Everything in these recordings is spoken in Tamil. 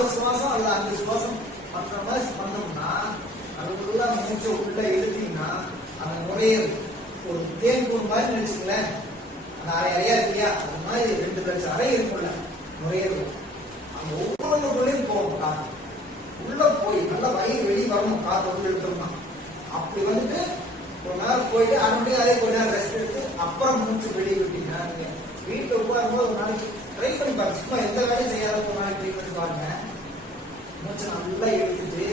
4 சுவாசம் அல்ல 5 சுவாசம் பண்ற மாதிரி பண்ணோம்னா நல்லா மூச்சை உள்ள இழுத்தீங்கன்னா அந்த நுரையீரல் ஒரு தேன் கூறு மாதிரி நினைச்சுங்களேன். அந்த அறையா இல்லையா, அது மாதிரி 2 லட்சம் அறை இருக்கும்ல நுரையீரல். அந்த ஒவ்வொன்றுக்குள்ளேயும் போகும் காற்று உள்ள போய் நல்லா வயிறு வெளியே வரணும். காற்று உள்ள இழுத்தோம்னா அப்படி வந்துட்டு ஒரு நேரம் போயிட்டு மறுபடியும் அதே கொஞ்ச நேரம் ரெஸ்ட் எடுத்து அப்புறம் மூச்சு வெளியே விட்டீங்கன்னா வீட்டில் உட்காரும்போது ஒரு நாளைக்கு ட்ரை பண்ணி பாருங்க. சும்மா எந்த வேலையும் செய்யாத ஒரு நாளைக்கு ட்ரை பண்ணி பாருங்க. மூச்சை நல்லா எடுத்துட்டு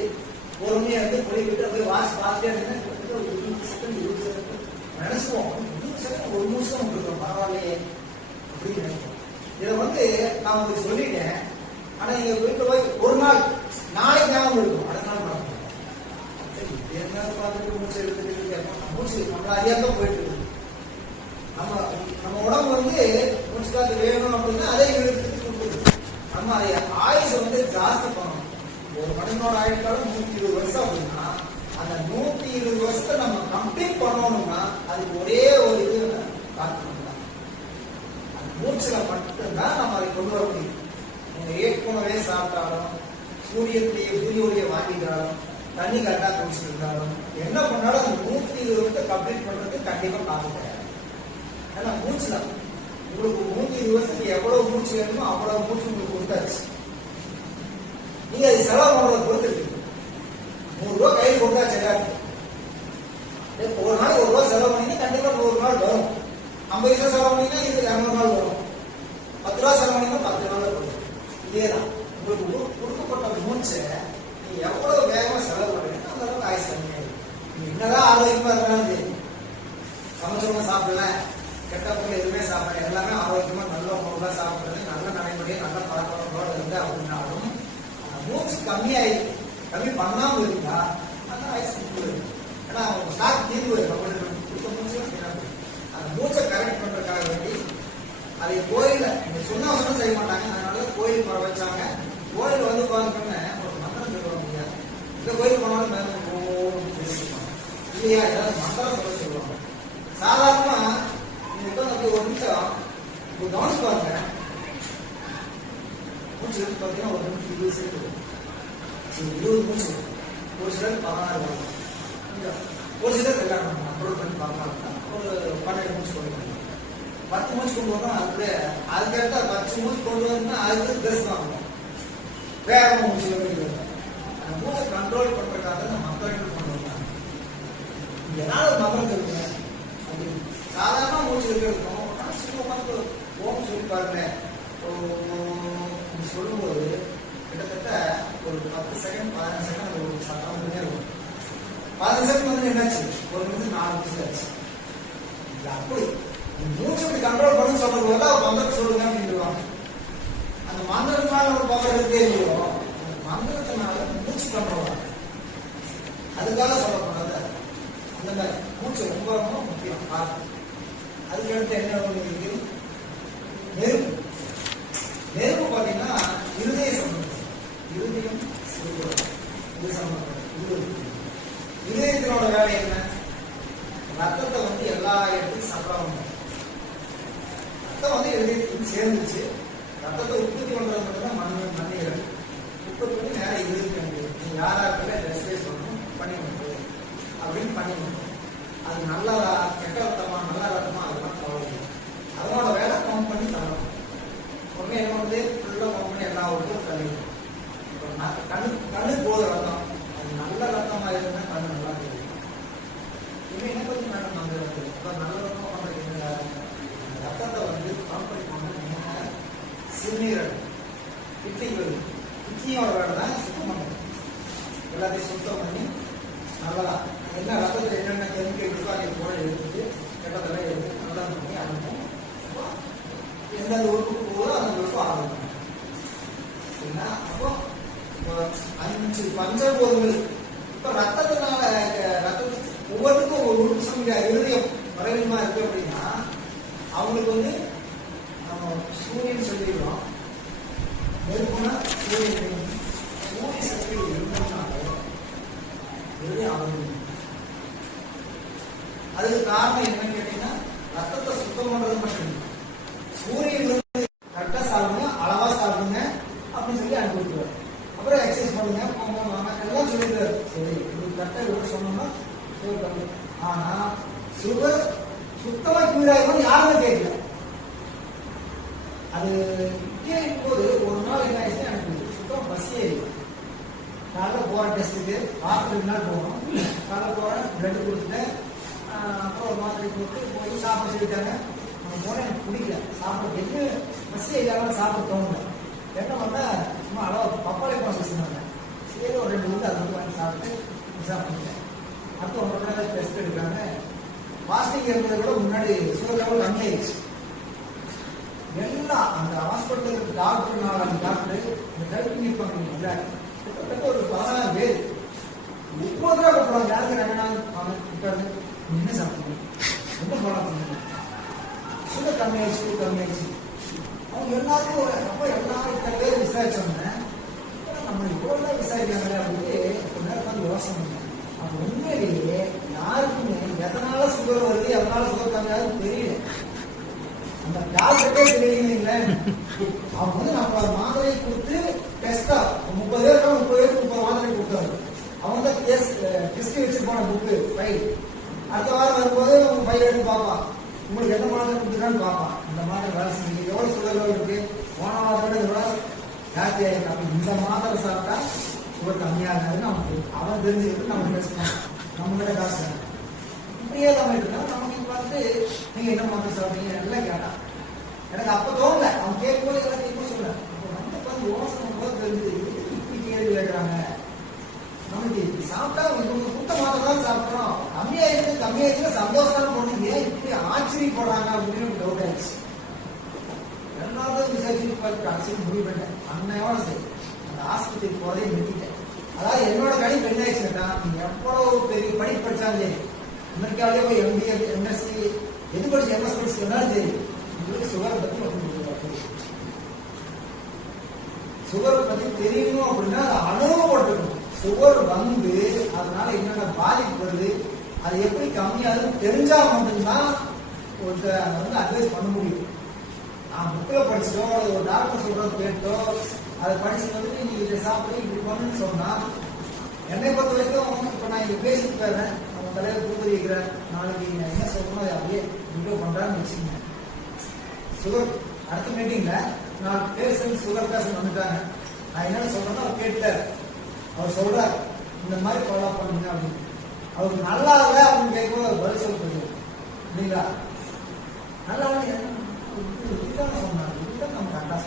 பொறுமையா இருந்து போய் விட்டு போய் பார்த்துட்டே இருந்தீங்கன்னா 20 செகண்ட் 20 செகண்ட் நினைச்சுவோம். 20 செகண்ட் 1 நிமிஷம் கொடுக்குறோம் பரவாயில்லையே அப்படின்னு நினைப்போம். இதை நான் உங்களுக்கு சொல்லிட்டேன். ஆனா நீங்க வீட்டில் போய் ஒரு நாள் நாளைக்கு ஞாபகம் இருக்கும், அடுத்த நாள் பார்க்கணும். என்ன பார்த்துட்டு மூச்சை எடுத்துட்டு மூச்சு நம்மள அறியாம போயிட்டு இருக்கு. நம்ம உடம்பு மூச்சு காத்து வேணும் அப்படின்னா அதை எடுத்துட்டு கொடுக்குது. நம்ம அதை ஆயுசை ஜாஸ்தி பண்ணணும். ஒரு மனிதனோட ஆயுட்காலம் 120 வருஷம் அப்படின்னா அந்த 120 வருஷத்தை நம்ம கம்ப்ளீட் பண்ணணும்னா அதுக்கு ஒரே ஒரு இது காக்கணும் தான். அந்த மூச்சுல மட்டும்தான் நம்ம அதை கொண்டு வர முடியும். நீங்க ஏற்கனவே சாப்பிட்டாலும் சூரிய ஒளியை வாங்கிட்டாலும் தண்ணி கரெக்டா குடிச்சிட்டு இருந்தாலும் என்ன பண்ணாலும் அந்த 120 வருஷத்தை கம்ப்ளீட் பண்றது கண்டிப்பா காசு கிடையாது. ஏன்னா மூச்சு தான் உங்களுக்கு 120 வருஷத்துக்கு எவ்வளவு மூச்சு வேணுமோ அவ்வளவு மூச்சு உங்களுக்கு கொடுத்தாச்சு. நீங்க அது செலவு பண்றதை பொறுத்து இருக்கு. 100 ரூபாய் கையில் கொடுத்தாச்சு எல்லாருக்கும். ஒரு நாள் 1 ரூபாய் செலவு பண்ணீங்கன்னா கண்டிப்பா 100 நாள் வரும். 50 பைசா செலவு பண்ணீங்கன்னா இது 200 நாள் வரும். 10 ரூபாய் செலவு பண்ணீங்கன்னா 10 நாள் வரும். இதேதான் உங்களுக்கு கொடுக்கப்பட்ட மூச்சை நீங்க எவ்வளவு வேகமா செலவு பண்றீங்கன்னா அந்த அளவுக்கு ஆயுசு கம்மியாகும். நீங்க என்னதான் ஆரோக்கியமா இருந்தாலும் சரி, சமைச்சவங்க சாப்பிடல, கெட்ட பொருள் எதுவுமே சாப்பிடல, எல்லாமே ஆரோக்கியமா நல்ல உணவுகளா சாப்பிடுறது, நல்ல நடைமுறையை நல்ல பழக்கங்களோட இருந்து அப்படின்னாலும் மூச்சு கம்மி பண்ணாம இருந்தா அந்த ஆயுசு கொடுக்குது. ஏன்னா அவங்க ஸ்டாக் தீர்வு மூச்சு அந்த மூச்சை கரெக்ட் பண்றதுக்காக வேண்டி அதை கோயில நீங்க சொன்ன செய்ய மாட்டாங்க. அதனால கோயில் வர வச்சாங்க. கோயில் பாருங்க ஒரு மந்திரம் சொல்லுவாங்க இல்லையா, இந்த கோயில் போனாலும் இல்லையா, ஏதாவது மந்திரம் சொல்லுவாங்க. சாதாரணமா நீங்க ஒரு நிமிஷம் கவனிச்சு பாருங்க. மூச்சு எடுத்து பார்த்தீங்கன்னா ஒரு நிமிஷம் 20 செகண்ட் 20 மூச்சு. ஒரு சிலர் 16 வரும், ஒரு சிலர் கல்யாணம் கண்ட்ரோல் பண்ணி பார்க்கலாம். ஒரு 12 மூச்சு கொண்டு வரணும், 10 மூச்சு கொண்டு வரணும். அதுக்கடுத்த 10 மூச்சு கொண்டு வரணும்னா அதுக்கு ட்ரெஸ் வாங்கணும், வேற மூச்சு அந்த மூச்சை கண்ட்ரோல் பண்றதுக்காக அந்த மக்கள் கொண்டு வந்தாங்க. ஏதாவது மகரம் சொல்லுங்க அப்படின்னு சாதாரண மூச்சு இருக்கிறதுக்கும் ஓம் சொல்லி பாருங்க. சொல்லும்போது கிட்டத்தட்ட ஒரு 10 செகண்ட் 15 செகண்ட் ஒரு சட்டம் இருக்கும். 15 செகண்ட் என்னாச்சு, ஒரு நிமிஷம் 4 நிமிஷம் ஆச்சு. அப்படி மூச்சு இப்படி கண்ட்ரோல் பண்ணி சொல்றது போல மந்திரம் சொல்லுங்க அப்படின்வாங்க. அந்த மந்திரத்தினால ஒரு பவர் இருக்கே இல்லையோ, அந்த மந்திரத்தினால மூச்சு கண்ட்ரோல் ஆகும். அதுக்காக சொல்லப்படாது. அந்த மாதிரி மூச்சு ரொம்ப ரொம்ப முக்கியம். அதுக்கடுத்து என்ன இருக்கு, நெருப்பு. நெருப்பு பார்த்தீங்கன்னா இருதய சம்பந்தம், இருதயம் இது சம்பந்தப்பட்ட இதயத்தினோட வேலை என்ன, ரத்தத்தை எல்லா இடத்துக்கும் சப்ளை பண்ணும். ரத்தம் இதயத்துக்கு சேர்ந்துச்சு. ரத்தத்தை உற்பத்தி பண்றது மட்டும்தான் மண்ணீரல். உற்பத்தி பண்ணி நேரம் இதயத்துக்கு வேண்டியது. நீங்க யாராருக்குள்ள எக்ஸசைஸ் பண்ணணும் பண்ணி கொடுக்குது அப்படின்னு பண்ணி கொடுக்கணும். அது நல்ல கெட்ட ரத்தமா நல்ல ரத்தமா அதெல்லாம் கவலை. அதனோட வேலை பம்ப் பண்ணி தரணும். உடனே என்ன பண்ணுது, ஃபுல்லாக பம்ப் பண்ணி எல்லா ஊருக்கும் தள்ளிடும். கண்ணு போகிற ரத்தம் அது நல்ல ரத்தமா இருந்தா கண்ணு நல்லா தெரியும். இவன் என்ன பண்ணி மேடம் அந்த ரத்தம் நல்ல ரத்தமா பண்றது ரத்தத்தை பம்ப் பண்ணி பண்ண சிறுநீரல் கிட்னியோட வேலை தான் சுத்தம் பண்ணுறது. எல்லாத்தையும் சுத்தம் பண்ணி நல்லா என்ன ரத்தத்தில் என்னென்ன கெமிக்கல் இருக்கோ அதை போல எடுத்துட்டு கெட்டதெல்லாம் எடுத்து நல்லா பண்ணி அனுப்பும். எந்தெந்த உறுப்பு போதோ அந்த உறுப்பு ஆரம்பிக்கும். சரிங்களா? அப்போ 5 பஞ்சபூதங்கள் இப்போ ரத்தத்தினால ரத்தத்துக்கு ஒவ்வொருக்கும் ஒரு உறுப்பு சமைக்க இருதயம் பலவீனமா இருக்கு அப்படின்னா அவங்களுக்கு நம்ம சூரியன் சொல்லிடுறோம். நெருப்புனா சூரியன் சூரிய சக்தி இருந்ததுனால இருதயம் ஆரோக்கியம். அதுக்கு காரணம் என்னன்னு கேட்டீங்கன்னா ரத்தத்தை சுத்தம் பண்றது மட்டும் சூரியன் கரெக்டா சாப்பிடுங்க, அளவா சாப்பிடுங்க அப்படின்னு சொல்லி அனுப்பிடுவார். போடுங்க, போங்க வாங்க எல்லாம் சொல்லிடுறாரு. சரி இது கரெக்டாக இவ்வளோ சொன்னோம்னா சுகர் கம்மி. ஆனா சுகர் சுத்தமா கியூர் ஆகிடும் யாருமே கேட்கல. அது கேட்கும் போது ஒரு நாள் என்ன ஆயிடுச்சு, எனக்கு சுத்தம் பசியே இல்லை. காலைல போகிற டெஸ்ட்டுக்கு வாரத்துக்கு நாள் போகணும். காலைல போகிறேன், பிளட் கொடுத்துட்டேன், அப்புறம் ஒரு மாத்திரை கொடுத்து போய் சாப்பிட சொல்லிட்டாங்க. அவங்க போனால் எனக்கு பிடிக்கல, சாப்பிட எது பசியே இல்லாமல் சாப்பிட தோணுங்க. என்ன பண்ணால் சும்மா அளவு பப்பாளி பழம் சொன்னாங்க. சரி ஒரு 2 வந்து அது வந்து வாங்கி சாப்பிட்டு சாப்பிட்டுட்டேன். அப்போ அவங்க டெஸ்ட் எடுக்கிறாங்க. பாஸ்டிங் இருந்ததை விட முன்னாடி சுகர் லெவல் கம்மியாயிடுச்சு. எல்லாம் அந்த ஹாஸ்பிட்டலுக்கு டாக்டர் 4 டாக்டர் இந்த ஹெல்ப் நிற்பாங்க. கிட்டத்தட்ட ஒரு 16 பேர் 30 ரூபா கொடுப்பாங்க. யாருக்கு 2 நாள் கிட்டாரு என்ன சாப்பிடுங்க, என்ன பழம் சுகர் கம்மியாயிடுச்சு, சுகர் கம்மியாயிடுச்சு. அவங்க எல்லாருக்கும் அப்போ எல்லாரும் இத்தனை பேர் விசாரிச்சோம்னா நம்ம இவ்வளோ விசாரிக்கிறாங்க அப்படின்ட்டு கொஞ்ச நேரம் வந்து யோசனை பண்ணேன். அப்போ உண்மையிலேயே யாருக்குமே எதனால சுகர் வருது, எதனால சுகர் கம்மியாகுது தெரியல. அந்த டாக்டருக்கே தெரியலீங்களே. அவங்க வந்து நம்ம மாத்திரை கொடுத்து டெஸ்டா 30 பேருக்கு 30 மாத்திரை கொடுத்தாரு. அவங்க தான் டெஸ்ட் வச்சு போன புக்கு ஃபைல். அடுத்த வாரம் வரும்போது அவங்க ஃபைல் எடுத்து பார்ப்பான், உங்களுக்கு எந்த மாத்திரை கொடுத்துருக்கான்னு பார்ப்பான். இந்த மாத்திரை வேலை செஞ்சு எவ்வளோ சுகர் இருக்கு, போன வாரத்தோட எவ்வளோ ஹாப்பி ஆகிருக்கு. அப்படி இந்த மாத்திரை சாப்பிட்டா சுகர் கம்மியாகாதுன்னு அவன் தெரிஞ்சுக்கிட்டு நம்ம பேசணும். நம்ம கிட்ட காசு இப்படியே தான் இருக்கா. நமக்கு பார்த்து நீங்க என்ன மாத்திரை சாப்பிட்டீங்க எல்லாம் கேட்டான். எனக்கு அப்ப தோணல, அவன் கேட்கும்போது எல்லாம் கேட்கும் சொல்ல. நமக்கு வந்து யோசனை போது தெரிஞ்சு இப்படி கேள்வி கேட்கறாங்க. நமக்கு சாப்பிட்டா சுத்த மாத்திரை தான் சாப்பிட்றோம், கம்மியாயிடுச்சுன்னா சந்தோஷம் போனீங்க, இப்படி ஆச்சரியப்படுறாங்க அப்படின்னு டவுட் ஆயிடுச்சு. எல்லாரும் விசாரிச்சு பார்த்து கடைசி முடிவு பண்ணேன். அன்னையோட சரி அந்த ஆஸ்பத்திரிக்கு போறதே நிறுத்திட்டேன். அதாவது என்னோட கணிப்பு என்ன ஆயிடுச்சுன்னா, நீங்க எவ்வளவு பெரிய படிப்பு படிச்சாலும் சரி, அமெரிக்காவிலே போய் MBA MSc எது படிச்சு MS படிச்சு இருந்தாலும் சரி, உங்களுக்கு சுகரை பத்தி சுகரை பத்தி தெரியணும் அப்படின்னா அதை அனுபவப்பட்டுக்கணும். சுகர் வந்து அதனால என்னென்ன பாதிப்பு வருது, அது எப்படி கம்மியாகுதுன்னு தெரிஞ்சா மட்டும்தான் ஒருத்தர் வந்து அட்வைஸ் பண்ண முடியும். நான் புக்கில் படிச்சுட்டோ அல்லது ஒரு டாக்டர் சொல்றது கேட்டோ அதை படிச்சு வந்துட்டு நீங்க இதை சாப்பிட்டு இப்படி பண்ணுன்னு சொன்னா, என்னை பொறுத்த வரைக்கும் இப்போ நான் இங்க பேசிட்டு போயிடுறேன், அவங்க தலைவர் கூப்பிட்டு வைக்கிறேன், நாளைக்கு நான் என்ன சொல்லணும் அதை அப்படியே வீடியோ பண்றான்னு வச்சுக்கோங்க. சுகர் அடுத்த மீட்டிங்ல நான் பேசுறது சுகர் பேசன் வந்துட்டாங்க. நான் என்ன சொல்றேன்னா அவர் கேட்டார், அவர் சொல்றார் இந்த மாதிரி ஃபாலோ பண்ணுங்க அப்படின்னு. அவருக்கு நல்லா இல்லை அப்படின்னு கேட்கும்போது அவர் பதில் சொல்ல முடியும் இல்லைங்களா? நல்லா சொன்னார், இதுதான் நம்ம கரெக்டா